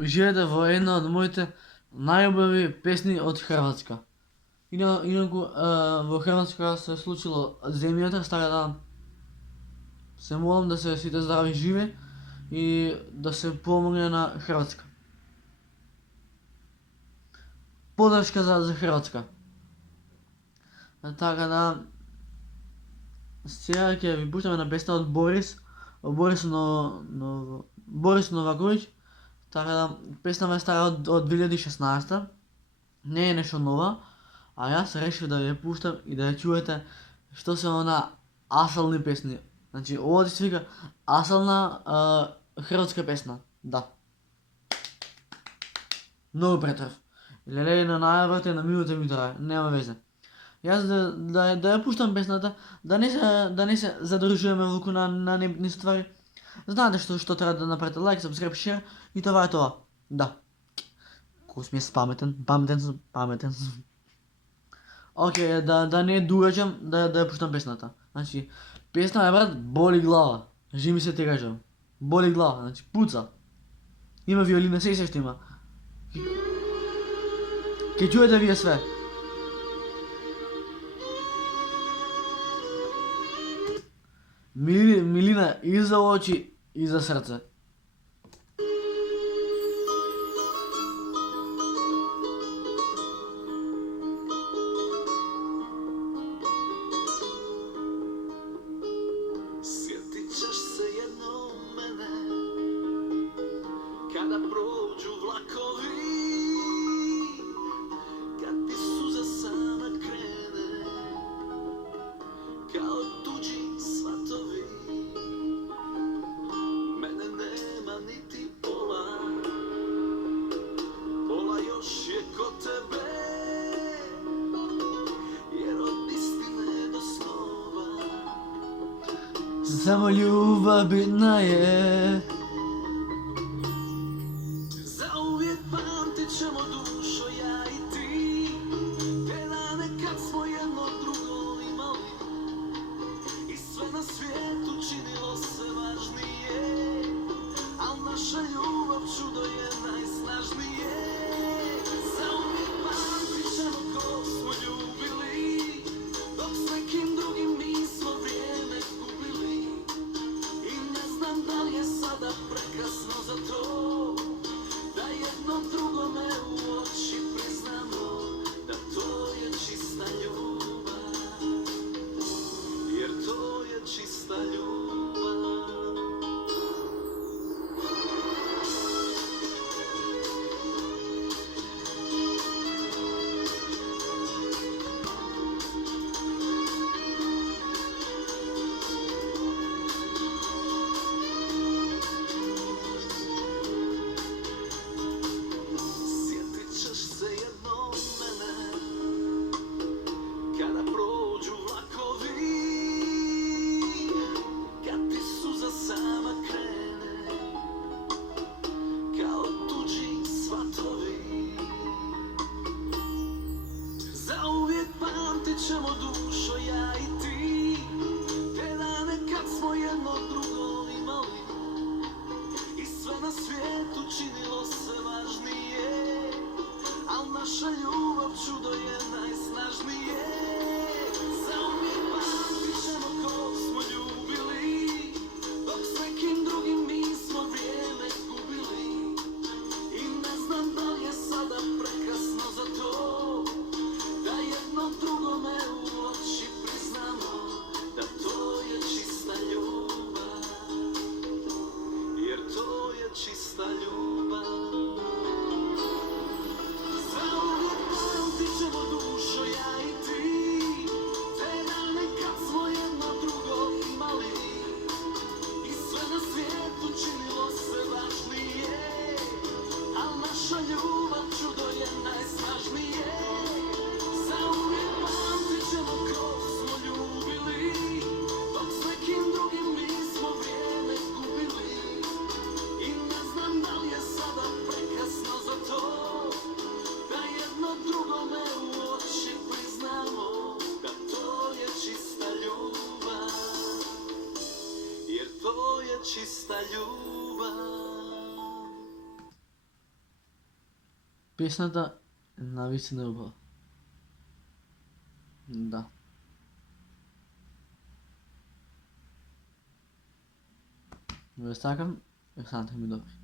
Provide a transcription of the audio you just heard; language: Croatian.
Уживете во една од моите најубави песни од Хрватска. Инаку во Хрватска се случило земјотрес, така да се молам да се сите здрави живи и да се помогне на Хрватска. Подршка за Хрватска. Така да сега ќе ви пуштаме на песна од Борис Новаковиќ. Така да песнава е стара од 2016. Не е нешто нова, а јас решив да ја пуштам и да ја чуете што се она асални песни. Значи, ова ти се вика асална хрватска песна. Да. Многу претрав. Леле на најавата и на минута ми трае, нема везе. Јас да ја пуштам песната, да не се задржуваме околу на небитни ствари. Знаете што треба да направите лайк, subscribe, share и това е тоа. Да. Кој сме паметен сум. Океј, да не дугачам, да ја пуштам песната. Значи, песна е брат, боли глава. Жи ми се ти кажам. Боли глава, значи пуца. Има виолина, се што има. Ке чуете вие све. Милина и за очи и за срце. Sjetit ćeš se jednom mene kada prođu vlakovi, kad ti suza sama krene kao tuđi svatovi. Mene nema niti pola, pola još je kod tebe, jer od istine do snova Само љубов битна е. zauvijek pamtit ćemo dušo ja i ti, te dane kad smo jedno drugo imali i sve na svijetu činilo se važnije, al naša ljubav čudo je najsnažnije. Zauvijek pamtit ćemo ko smo ljubili, dok s nekim drugim nismo vrijeme gubili, i ne znam da li je sada prekasno za to da jednom drugome u oči priznamo da to je čista ljubav, jer to je čista ljubav. Sjetit ćeš se jednom mene kada prođu vlakovi, kad ti suza sama krene kao tuđi svatovi. Zauvijek pamtit ćemo dušo ja i ti, te dane kad smo jedno drugo imali i sve na svijetu činilo se važnije, al naša ljubav čudo je najsnažnije. Zauvijek pamtit ćemo ko smo ljubili, dok s nekim drugim nismo vrijeme gubili, i ne znam da li je sada prekasno za to da jednom drugome u oči priznamo da to je čista ljubav, jer to je čista ljubav. Zauvijek pamtit ćemo dušo ja i ti, te dane kad smo jedno drugo imali i sve na svijetu činilo se važnije, al naša ljubav čudo je najsnažnije. Zauvijek pamtit ćemo ko smo ljubili, dok s nekim drugim nismo vrijeme gubili, i ne znam da li je sada prekasno za to da jedno drugome u oči priznamo da to je čista ljubav, jer to je čista ljubav. Песната навистина е убава. Да. Ве сакам, песната ми добри.